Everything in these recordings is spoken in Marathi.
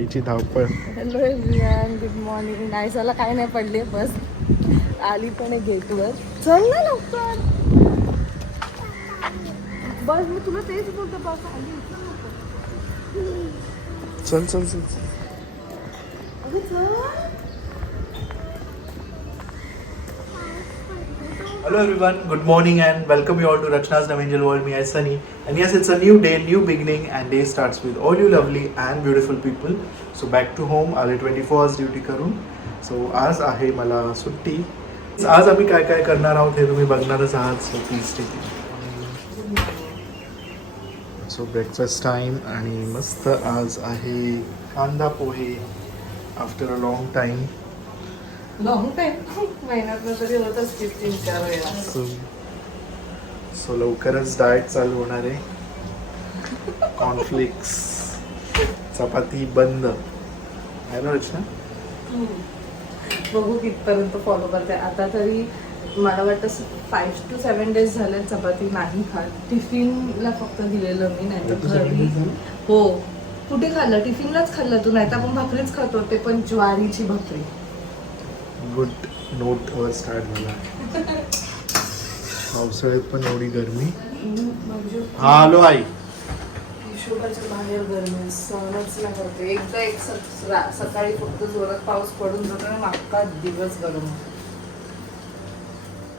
आईची धावपळ. Hello everyone, good morning. नाही झालं काय नाही पडले, बस आली पण आहे गेटवर. चल ना लवकर बस, मी तुला तेच बोलतो, बस आली. चल चल चल. अगं चल. Hello everyone, good morning and welcome you all to Rachna's Navangel World. Me, is Sunny, and yes, it's a new day, new beginning, and day starts with all you lovely and beautiful people. So back to home, आले 24 hours ड्युटी करून. सो आज आहे मला सुट्टी. आज आम्ही काय काय करणार आहोत हे तुम्ही बघणारच आहात. So please take it. So breakfast time आणि मस्त आज आहे कांदा पोहे after a long time. Long time, महिन्यातनं तरी होत असतील 3-4 वेळा. सो लवकरच डाएट चालू होणार आहे. कॉर्नफ्लेक्स, चपाती बंद आहे ना रचना. बघू कितपर्यंत फॉलो करते. आता तरी मला वाटतं 5 to 7 days झाले चपाती नाही खात. टिफिनला फक्त दिलेलं मी, नाही तर घरी. हो, कुठे खाल्लं? टिफिनलाच खाल्लं तू, नाही तर आपण भाकरीच खातो, ते पण ज्वारीची भाकरी. गुड नोट वर स्टार्ट झाला. पावसाळ्यात पण एवढी गरमी. म्हणजे हॅलो आई. हिशोबाच्या बाहेर गरमी सहनच नाही करते. एकदा एक सकाळी फक्त जोरात पाऊस पडून जातो आणि मागचा दिवस गरम.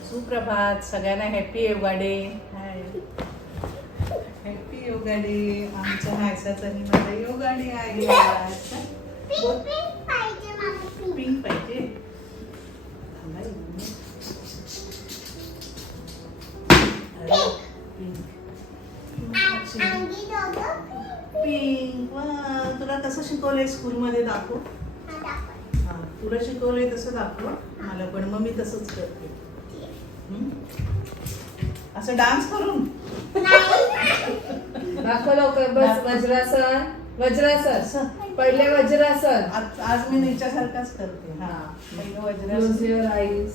सुप्रभात सगळ्यांना. Happy yoga day. Happy yoga day. आमच्या नायसाचा आणि माझा योगा डे आहे. पिंक पाहिजे. पिंक. तुला कसं शिकवलंय स्कूलमध्ये? दाखव. हा, तुला शिकवलंय तसं दाखव मला पण, मग मी तसंच करते. असं डान्स करून दाखव लवकर. बस वज्रासन, वज्रासन. पहिले वज्रासन. आज मी नीच्यासारखाच करते. हा, पहिलं वज्रासन. Close your eyes.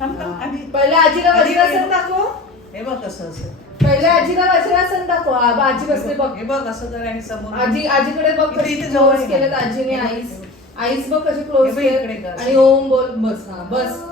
थांब थांब आधी. पहिले आजीला वज्रासन दाखव. हे बघ कसं असं. पहिले आजीला वज्रासन दाखव. आजी बसते बघ. हे बघ असं कर आणि समोर आजीकडे बघ. इथे- इथे क्लोज जवळ केलेत आहे. आजीने. हे बघ, आईस हे बघ. आईस बघ कशी क्लोज हे बघ, इकडे केले. कर. आणि ओम बोल. बस. हा बस.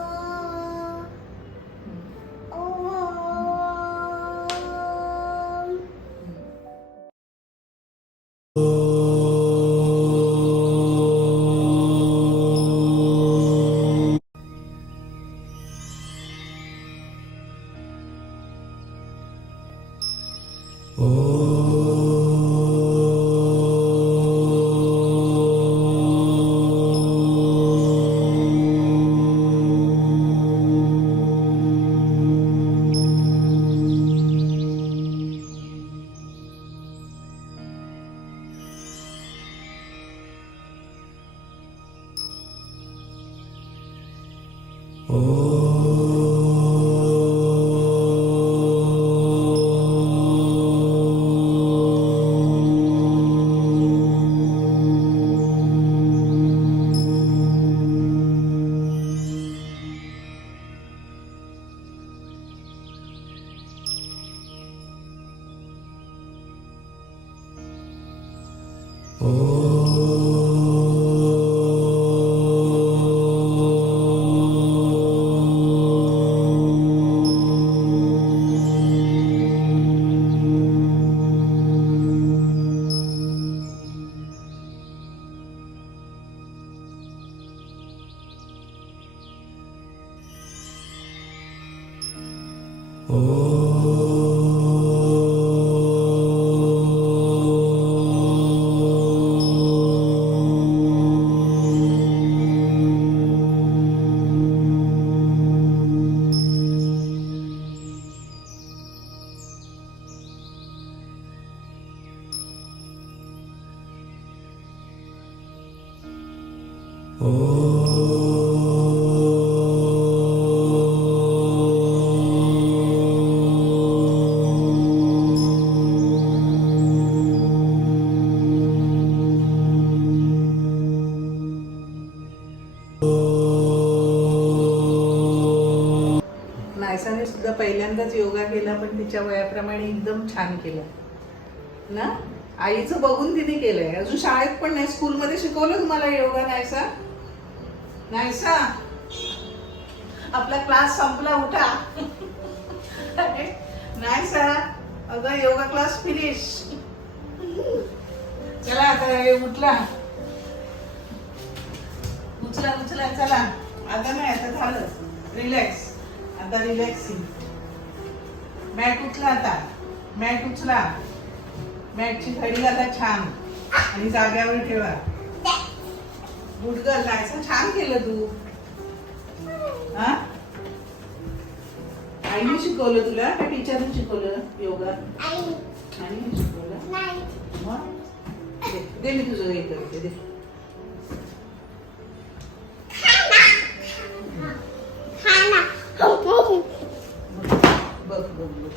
नायसाने सुद्धा पहिल्यांदाच योगा केला, पण तिच्या वयाप्रमाणे एकदम छान केला ना. आईचं बघून तिने केलंय. अजून शाळेत पण नाही, स्कूलमध्ये शिकवलं तुम्हाला योगा? नाहीसा नाहीसा आपला क्लास संपला, उठा. नाहीसा अगं योगा क्लास फिनिश. चला आता उठला, उचला उचला चला. आता नाही, आता झालं रिलॅक्स. आता रिलॅक्सिंग. मॅट उचला आता, मॅट उचला. मॅटची घडी आता छान आणि जाग्यावर ठेवा. Good girl. नाहीसा छान केलं तू. हा आईने शिकवलं तुला का टीचरने शिकवलं योगा? आईने शिकवलं. मग दे मी तुझं हे करते. दे बघ बघ बघ.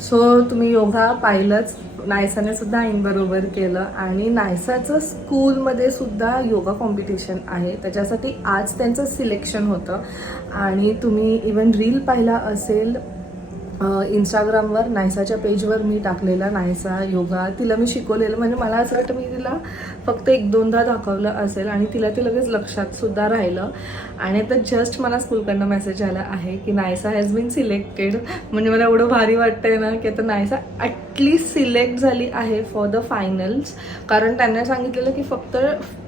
सो तुम्ही योगा पाहिलंच. नायसाने सुद्धा आईंबरोबर केलं आणि नायसाचं स्कूलमध्ये सुद्धा योगा कॉम्पिटिशन आहे. त्याच्यासाठी आज त्यांचं सिलेक्शन होतं आणि तुम्ही इवन रील पाहिला असेल इंस्टाग्रामवर. नायसाच्या पेजवर मी टाकलेला नायसा योगा. तिला मी शिकवलेलं, म्हणजे मला असं वाटतं मी तिला फक्त 1-2दा दाखवलं असेल आणि तिला ते लगेच लक्षात सुद्धा राहिलं. आणि आता जस्ट मला स्कूलकडनं मेसेज आला आहे की नायसा हॅज बीन सिलेक्टेड. म्हणजे मला एवढं भारी वाटतंय ना की आता नायसा ॲटलिस्ट सिलेक्ट झाली आहे फॉर द फायनल्स. कारण त्यांना सांगितलेलं की फक्त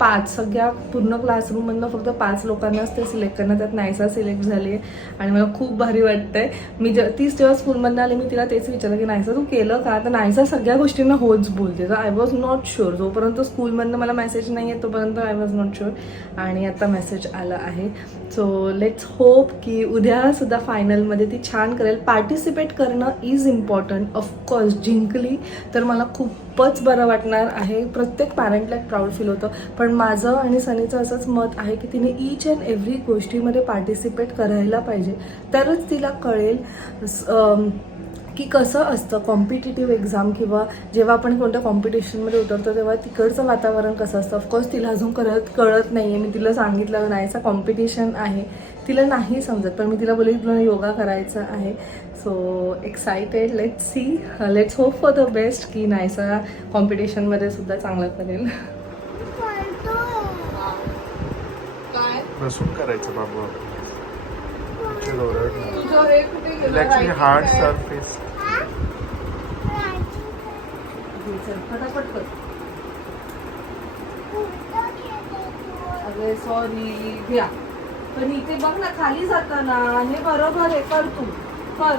5, सगळ्या पूर्ण क्लासरूममधनं फक्त 5 लोकांनाच ते सिलेक्ट करणार. त्यात नायसा सिलेक्ट झाली आहे आणि मला खूप भारी वाटतंय. मी तीच जेव्हा स्कूलमधनं आले मी तिला तेच विचारलं की नायसा तू केलं का? तर नायसा सगळ्या गोष्टींना होच बोलते. तर आय वॉज नॉट शुअर. जोपर्यंत स्कूलमधनं मला मेसेज नाही आहे तोपर्यंत आय वॉज नॉट शुअर. आणि आता मेसेज आला आहे. सो लेट्स होप की उद्यासुद्धा फायनलमध्ये ती छान करेल. पार्टिसिपेट करणं इज इम्पॉर्टंट. ऑफकोर्स जिंकली तर मला खूपच बरं वाटणार आहे. प्रत्येक पॅरेंटला एक प्राऊड फील होतं. पण माझं आणि सनीचं असंच मत आहे की तिने ईच अँड एव्हरी गोष्टीमध्ये पार्टिसिपेट करायला पाहिजे. तरच तिला कळेल की कसं असतं कॉम्पिटिटिव्ह एक्झाम किंवा जेव्हा आपण कोणत्या कॉम्पिटिशनमध्ये उतरतो तेव्हा तिकडचं वातावरण कसं असतं. ऑफकोर्स तिला अजून कळत नाही आहे. मी तिला सांगितलं नाहीचं कॉम्पिटिशन आहे. तिला नाही समजत, पण मी तिला बोलली तुला योगा करायचा आहे. So excited. Let's see, let's hope for the best की नायसा कॉम्पिटिशनमध्ये सुद्धा चांगलं करेल. काय बसून करायचं बाबू. तुझं हे कुठे गेलं? Actually hard surface. फटाफट कर. अरे सॉरी. घ्या. पण इथे बघ ना खाली जाताना. हे बरोबर आहे. कर तू कर.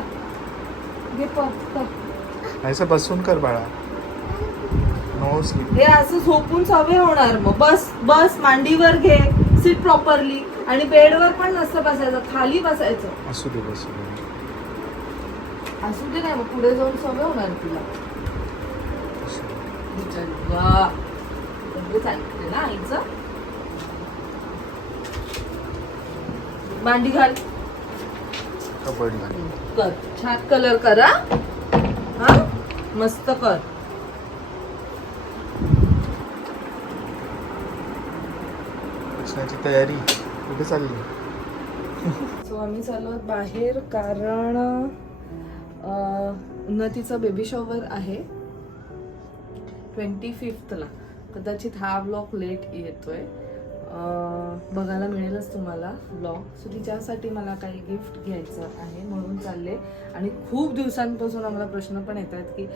घे कर. ऐसा बसून कर बाळा. No sleep. हे असं झोपून सवय होणार. मग बस बस मांडीवर घे. Seat properly. आणि बेडवर पण नसतं बसायचं, खाली बसायचं. असू दे बसू दे. असू दे नाही मग पुढे जाऊन सवय होणार तुला. चालते ना आईचं. मांडी घाल. कबड्डी कर. छान कलर करा. हा मस्त कर. बसण्याची तयारी. कुठे चालली? सो आम्ही चाललो बाहेर कारण उन्नतीचा बेबी शॉवर आहे 25ला. कदाचित हा ब्लॉग लेट येतोय. बघायला मिळेलच तुम्हाला ब्लॉग. सो तिच्यासाठी मला काही गिफ्ट घ्यायचं आहे म्हणून चालले. आणि खूप दिवसांपासून आम्हाला प्रश्न पण येत आहेत की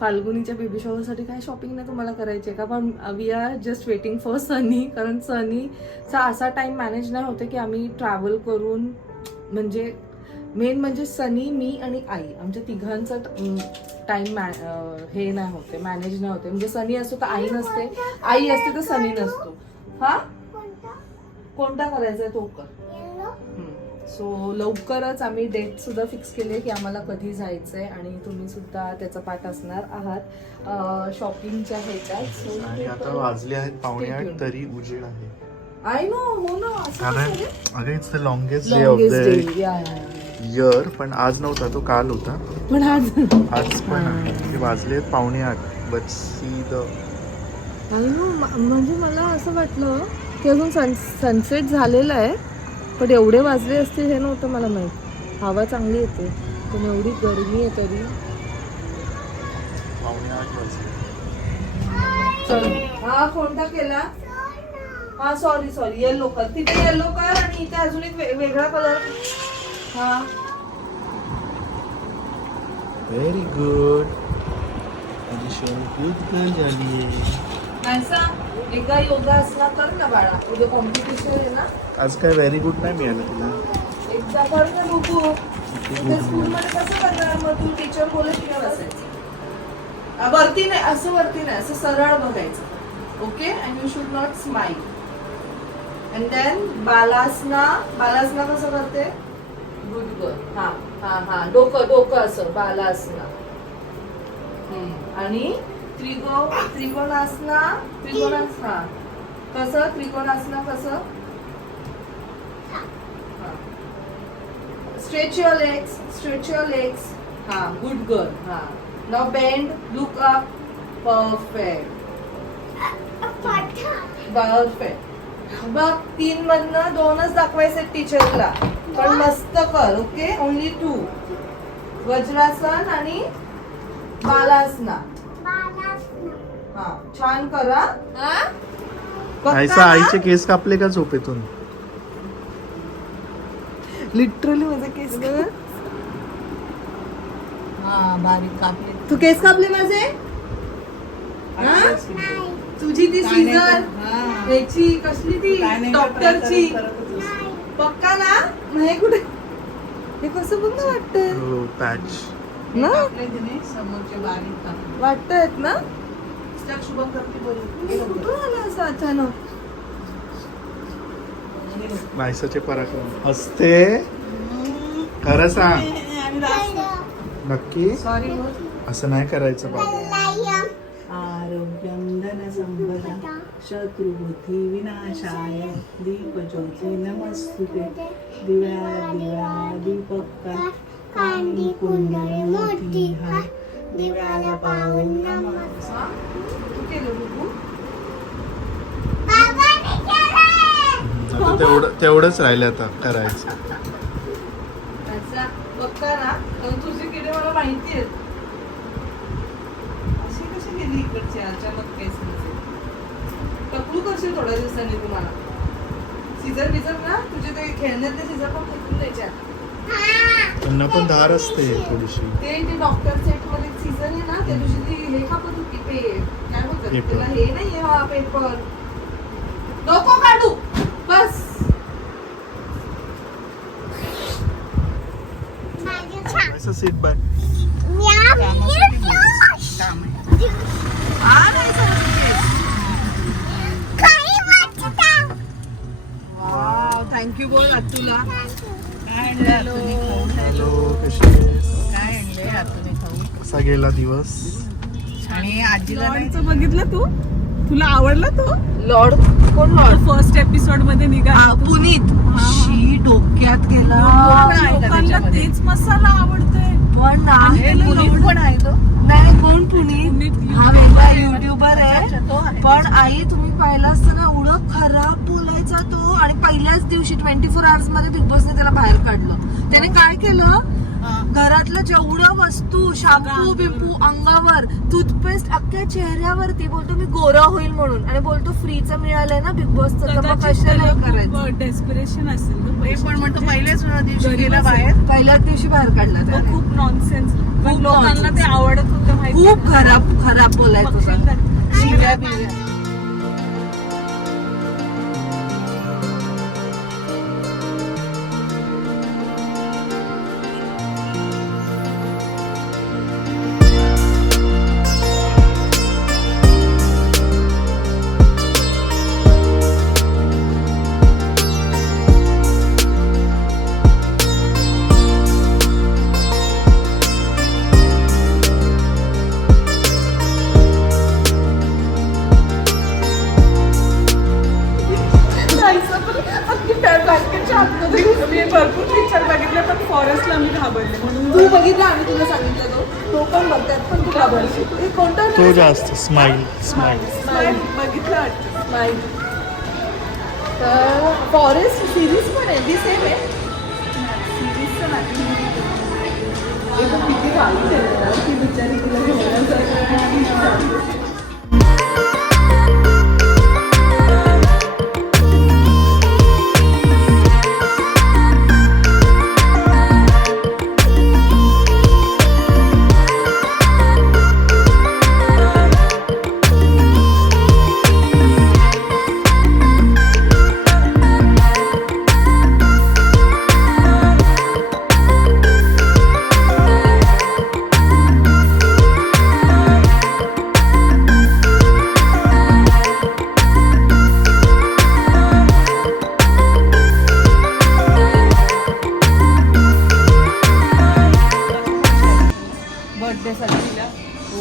फाल्गुनीच्या बेबी शॉवरसाठी काय शॉपिंग नाही तुम्हाला करायची आहे का? पण we are just waiting for Sunny. कारण सनीचा असा टाईम मॅनेज नाही होते की आम्ही ट्रॅव्हल करून, म्हणजे मेन म्हणजे सनी, मी आणि आई, आमच्या तिघांचा टाइम हे नाही होते, मॅनेज नाही होते. म्हणजे सनी असतो तर आई नसते, आई असते तर सनी नसतो. हा कोणता करायचा आहे तो कर. सो लवकरच आम्ही डेट सुद्धा फिक्स केली की आम्हाला कधी जायचंय आणि तुम्ही सुद्धा त्याचा पाठ असणार आहात शॉपिंगच्या ह्याच्यात. आणि आता वाजले आहेत 7:45 तरी उजेड आहे. I know. हो ना. अगं it's the longest day of the year. पण आज नव्हता तो, काल होता. पण आज पण आहे. ते वाजले 7:45. बट सी द म्हणजे मला असं वाटलं की अजून सनसेट झालेला आहे, पण एवढे वाजले असतील हे नव्हतं मला माहित. हवा चांगली येते पण एवढी गरमी आहे तरी. चल हा कोणता केला? हा सॉरी येलो कर. तिथे येलो कर आणि इथे अजून एक वेगळा कलर. हा व्हेरी गुड. माझी शर्ट खूप गर्ल झाली आहे. ऐसा एका योगासना कर ना बाळा, उद्या कॉम्पिटिशन आहे ना. आज काय व्हेरी गुड नाही मिळालं तुला? एकदा कर ना बघू. उद्या स्कूलमध्ये कसं करणार मग तू? टीचर बोलत किंवा बसायचं? वरती नाही, असं वरती नाही, असं सरळ बघायचं. Okay and you should not smile. And then बालासना. बालासना कसं करते? Good girl. हा हा हा डोकं असं बालासना. आणि त्रिकोणासना. कसं त्रिकोणासना कसं? Stretch your legs. हा गुड गर्ल. हा now bend, look up. Perfect. बघ 3 मधनं 2च दाखवायचे टीचरला, पण मस्त कर. Okay only 2. वज्रासन आणि बालासना. हा छान करा. आईचा आईचे केस कापले का झोपेतून? लिटरली माझे केस बारीक कापले. तू केस कापले माझे? तुझी ती सीझर ह्याची कसली ती डॉक्टरची पक्का ना? नाही कुठे हे कसं बघ ना वाटतंय हो पॅच ना, समोरचे बारीक कापले. वाटतायत ना. शुभम करते बोल. कुठून आलं असं अचानक? मायसाचे पराक्रम असते. खरं सांग नक्की. सॉरी असं नाही करायचं बाबा. आरोग्यं धनसंपदा शत्रुबुद्धी विनाशाय दीपज्योती नमस्तुते दिव्या दीपक कांदी कुंडल मोठी हाय दिव्याला पाहून नमस्कार. तू केलं बघू. आता तेवढंच राहिलं आता करायचं. अच्छा पक्का ना? कारण तुझी किडे मला माहिती आहेत. अशी कशी गेली इकडची अचानक केस? टकलू करशील थोड्या दिवसांनी तुम्हाला. सीझर बिझर ना तुझे ते खेळण्यातले सीझर पण फेकून द्यायच्या. त्यांना पण धार असते थोडीशी. ते डॉक्टर सेट मध्ये सीझर आहे ना, त्या दिवशी ती हे कापत होती पे काय बोलतात पेपर. त्याला? हे नाही हा पेपर. नको काढू बस. असं सीट बाय. थँक्यू बोल अतुला. हॅलो हॅलो कशी आहेस? काय आणले हातून खाऊ? कसा गेला दिवस? आणि आजीला नाही बघितलं तू? तुला आवडला तो? लॉर्ड कोण? लॉर्ड फर्स्ट एपिसोड मध्ये निघाला तो. पुनीत. शी डोक्यात गेला. लोकांना तेच मसाला आवडतोय. पण नाही आणि त्याला पुनीत लॉर्ड- पण आहे तो. नाही कोण पुनीत? पुनीत हा वेगळा युट्यूबर आहे. अच्छा, तो आहे. पण आई तुम्ही पाहिला असताना एवढं खराब बोलायचा तो. आणि पहिल्याच दिवशी 24 आवर्स मध्ये बिग बॉसने त्याला बाहेर काढलं. त्याने काय केलं? घरातलं जेवढं वस्तू शॅम्पू बिंपू अंगावर टूथपेस्ट अख्ख्या चेहऱ्यावरती बोलतो मी गोरा होईल म्हणून. आणि बोलतो फ्रीचं मिळालंय ना बिग बॉसचं तर मग कशाला हे करायचं. डेस्पिरेशन असेल ना ते पण म्हणतो पहिल्याच दिवशी गरीब गेला असेल. बाहेर. पहिल्याच दिवशी बाहेर काढला तो त्याने. खूप नॉनसेन्स. खूप लोकांना nonsense. ते आवडत होतं माहिती खूप खराब बोलायचं होतं. शिव्या बिव्या. मी भरपूर पिक्चर बघितले पण फॉरेस्टला मी घाबरले म्हणून. तू बघितला आणि तुला सांगितलं तो पण बघतात पण तू घाबरशी. हे कोणतं तो जास्त स्माइल स्माइल. बघितलं वाटतं. नाही. तर फॉरेस्ट सिरीज पण आहे ती सेम आहे. सिरीजचं नाही.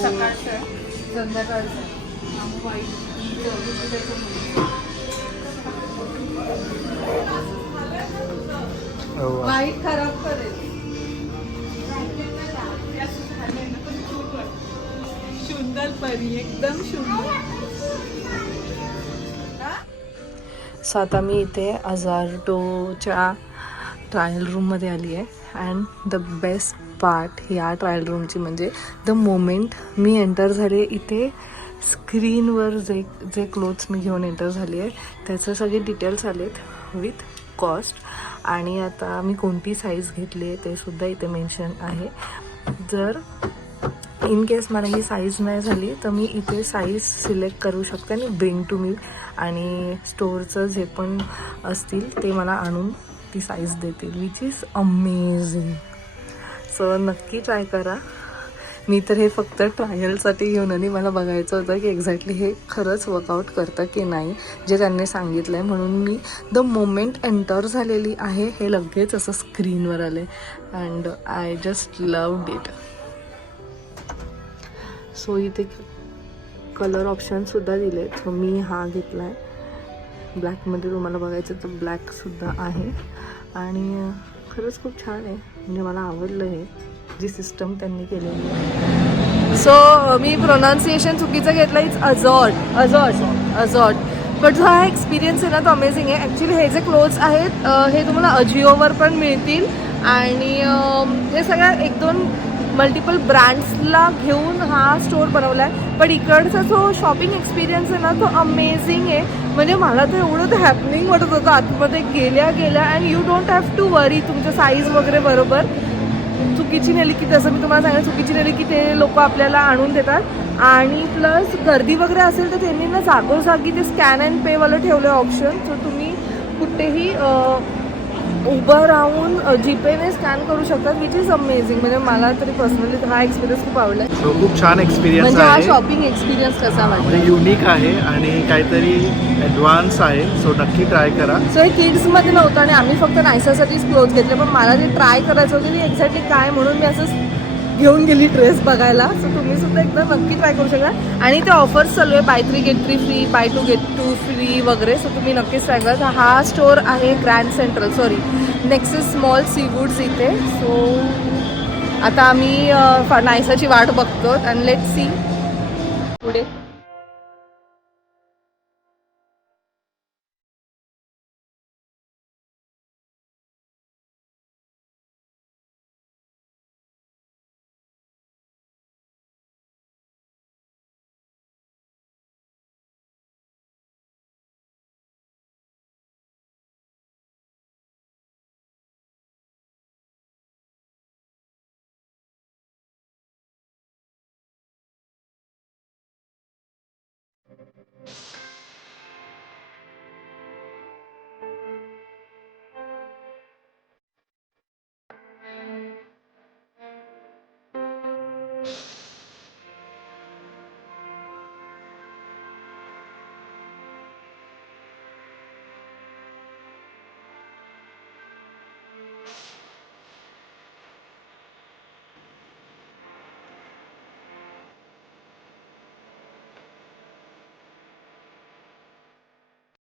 सकाळचं आहे. संध्याकाळचं आहे. आम्ही वाईट वाईट खराब करेल. सुंदर परी एकदम सुंदर. सो आता मी इथे अझार्टोच्या ट्रायल रूममध्ये आली आहे. अँड द बेस्ट पार्ट या ट्रायल रूमची म्हणजे द मोमेंट मी एंटर झाले इथे स्क्रीनवर जे क्लोथ्स मी घेऊन एंटर झाली आहे त्याचे सगळे डिटेल्स आलेत विथ कॉस्ट. आणि आता मी कोणती साईज घेतली आहे ते सुद्धा इथे मेन्शन आहे. जर इन केस मला ही साईज नाही झाली तर मी इथे साईज सिलेक्ट करू शकते आणि ब्रिंग टू मी, आणि स्टोअरचं जे पण असतील ते मला आणून ती साईज देतील, विच इज अमेझिंग. सो नक्की ट्राय करा. मी तर हे फक्त ट्रायलसाठी घेऊन आणि मला बघायचं होतं की एक्झॅक्टली हे खरंच वर्कआउट करतं की नाही जे त्यांनी सांगितलं आहे. म्हणून मी द मोमेंट एंटर झालेली आहे हे लगेच असं स्क्रीनवर आले and I just loved it. So इथे कलर ऑप्शनसुद्धा दिले आहेत. सो मी हा घेतला आहे ब्लॅकमध्ये. तुम्हाला बघायचं तर ब्लॅकसुद्धा आहे आणि खरंच खूप छान आहे. म्हणजे मला आवडलं हे जी सिस्टम त्यांनी केलेली आहे. सो मी प्रोनाऊन्सिएशन चुकीचं घेतलं. इट्स अझॉट बट जो हा एक्सपिरियन्स आहे ना तो अमेझिंग आहे. ॲक्च्युली हे जे क्लोथ्स आहेत हे तुम्हाला अजिओवर पण मिळतील आणि हे सगळ्या 1-2 मल्टिपल ब्रँड्सला घेऊन हा स्टोअर बनवला आहे. पण इकडचा जो शॉपिंग एक्सपिरियन्स आहे ना तो अमेझिंग आहे. म्हणजे मला तर एवढं ते हॅपनिंग वाटत होतं आतमध्ये गेल्या and you don't have to worry तुमचं साईज वगैरे बरोबर. चुकीची नेली की जसं मी तुम्हाला सांगितलं चुकीची नेली की ते लोक आपल्याला आणून देतात. आणि प्लस गर्दी वगैरे असेल तर त्यांनी ना जागोजागी ते स्कॅन अँड पेवालं ठेवलं आहे ऑप्शन. सो तुम्ही कुठेही उभं राहून जीपेने स्कॅन करू शकतात, विच इज अमेझिंग. म्हणजे मला तरी पर्सनली हा एक्सपिरियन्स खूप आवडला. So, खूप छान एक्सपिरियन्स म्हणजे हा आहे. शॉपिंग एक्सपिरियन्स कसा वाटला. म्हणजे युनिक आहे आणि काहीतरी ॲडव्हान्स आहे. सो नक्की ट्राय करा. सो हे किड्समध्ये नव्हतं आणि आम्ही फक्त नायसासाठीच क्लोथ घेतले. पण मला ते ट्राय करायचं होतं की एक्झॅक्टली काय म्हणून मी असं घेऊन गेली ड्रेस बघायला. सो तुम्ही सुद्धा एकदा नक्की ट्राय करू शकता. आणि ते ऑफर्स चालू आहे buy 3 get 3 free, buy 2 get 2 free वगैरे. सो तुम्ही नक्कीच ट्राय करा. हा स्टोअर आहे ग्रँड सेंट्रल नेक्सस स्मॉल सीवूड्स इथे. सो आता आम्ही नायसाची वाट बघतो अँड लेट्स सी पुढे.